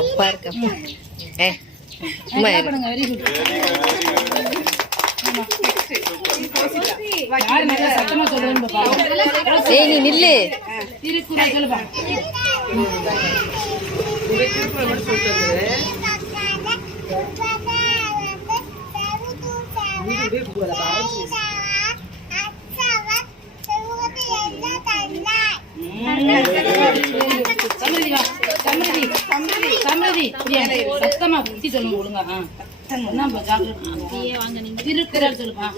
அப்பா இருக்க நீ நில்லு. திருக்குறள் சொல்லுப்பா. சத்தமா புத்தி சொல்லுங்க ஒழுங்கா. திருக்குறள் சொல்லுப்பா.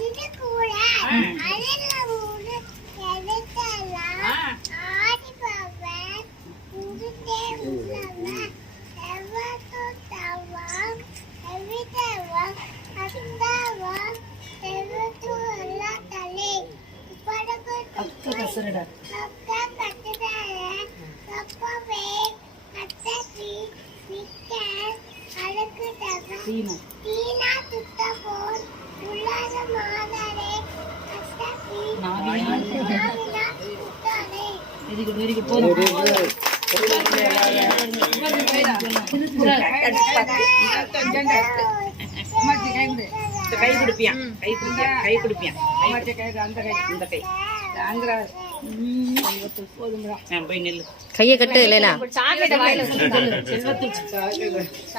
கை குடுப்பியான் கைய கட்டு இல்லைனா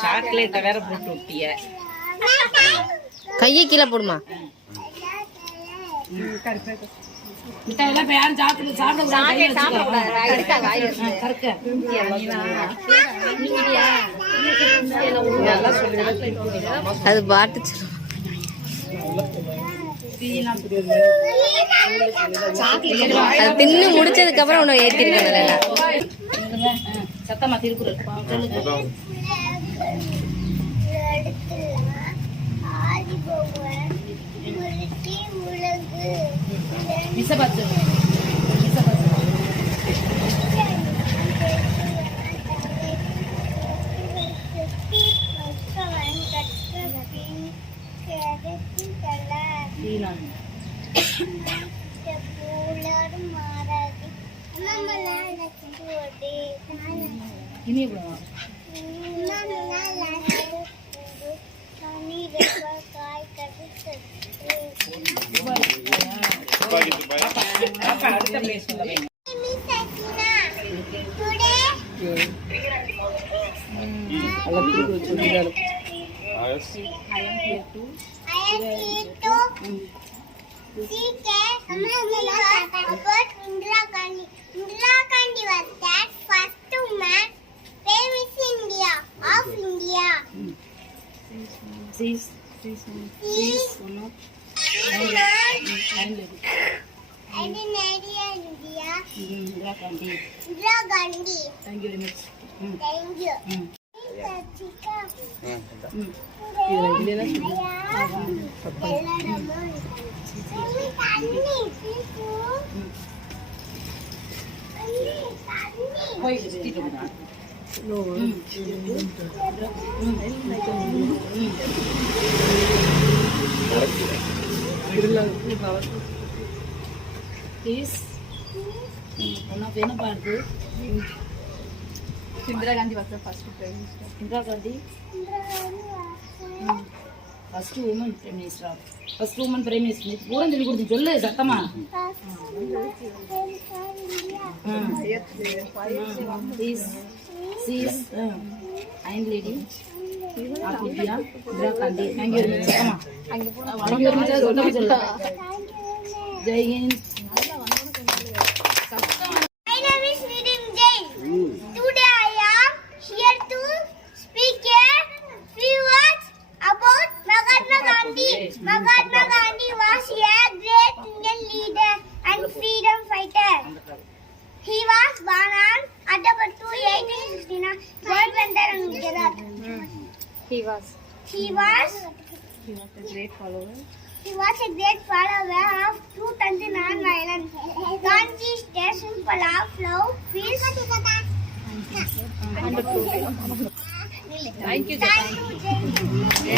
சாக்லேட்ட வேற போட்டு விட்டிய. கையை கீழே போடுமா. அது பாட்டு தின்னு முடிச்சதுக்கு அப்புறம் உன்னை ஏத்திருக்கேன். சத்தமா Thirukkural Indira Gandhi was the first prime minister. Indira Gandhi first woman prime minister. First woman prime minister. पूरा दिल को जोल्ले सत्तमा. She is Iron Lady of India. Indira Gandhi. Thank you very much. सत्तमा. Thank you very much. जय Hind. Mahatma Gandhi was a great Indian leader and freedom fighter. He was born on October 2, 1869, Gandhidhar and Gujarat. He was He was a great follower of truth and non-violence. Gandhi's simple of love, peace, Thank you. Thank you, Jai Hind.